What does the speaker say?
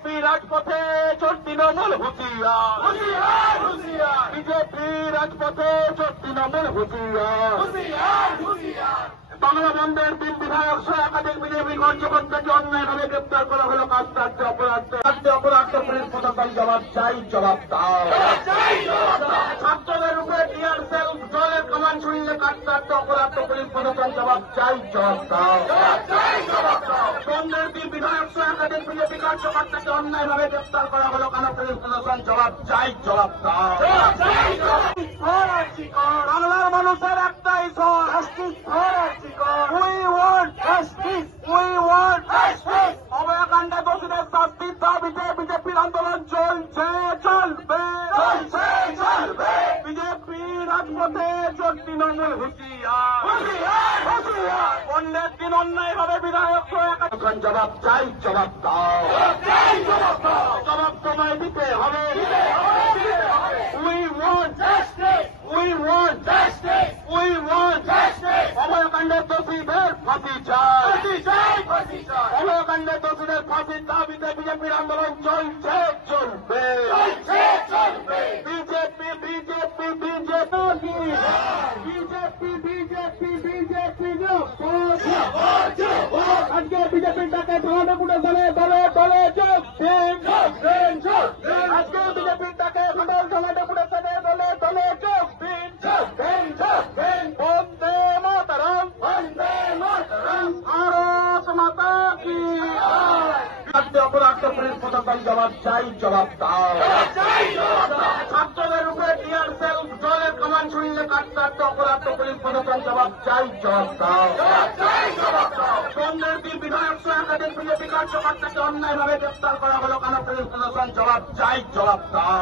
BJP রাজপথে চোর তৃণমূল হুঁশিয়ার, বিজেপি রাজপথে চোর তৃণমূল হুঁশিয়ার। বাংলা বন্ধের 3 বিধায়ক সহ একাধিক বিজেপি কার্যকর্তাকে অন্যায়ভাবে গ্রেপ্তার করা হলো কাজটার্য অপরাধ পুলিশ প্রশাসন জবাব চাই, জবাব দাও। ছাত্রদের উপরে টিয়ার সেল জলের কামান ছুড়লে কাজটার্য অপরাধ পুলিশ প্রশাসন জবাব চাই, জবাব দাও। বন্ধের 3 বিধায়ক সহ একাধিক বিজেপি কার্যকর্তাকে অন্যায়ভাবে গ্রেপ্তার করা হলো কেন পুলিশ প্রশাসন জবাব চাই, জবাব দাও। বাংলার মানুষের একটাই স্বর, We want justice. We want justice. অভয়াকাণ্ডে দোষীদের শাস্তির দাবিতে বিজেপির আন্দোলন চলছে, চলবে। বিজেপি রাজপথে চোর তৃণমূল হুঁশিয়ার। বন্ধের দিন অন্যায়ভাবে বিধায়ক এখন জবাব চাই, জবাব দাও। জবাব সময় দিতে হবে। We want justice. We want justice. We want justice. অভয়াকাণ্ডের দোষীদের ফাঁসি চাই। অভয়াকাণ্ডের দোষীদের ফাঁসির দাবিতে বিজেপির আন্দোলন চলছে, চলবে। বিজেপি বিজেপি বিজেপি আজকে বিজেপির ডাকে ধর্মপুরে দলে দলে দলে যোগ দিন। আজকে বিজেপির ডাকে সদল ধর্মপুরে দলে দলে দলে যোগ দিন। বন্দে মাতরম, ভারত মাতা কি অপরাধ পুলিশ প্রশাসন জবাব চাই, জবাব দাও। ছাত্রদের উপরে টিয়ার সেল জলের কামান ছুড়লে কাজটার্য অপরাধ পুলিশ প্রশাসন জবাব চাই, জবাব দাও। বন্ধের 3 বিধায়ক সহ একাধিক বিজেপি কার্যকর্তাকে অন্যায়ভাবে গ্রেপ্তার করা হলো কেন পুলিশ প্রশাসন জবাব চাই, জবাব দাও।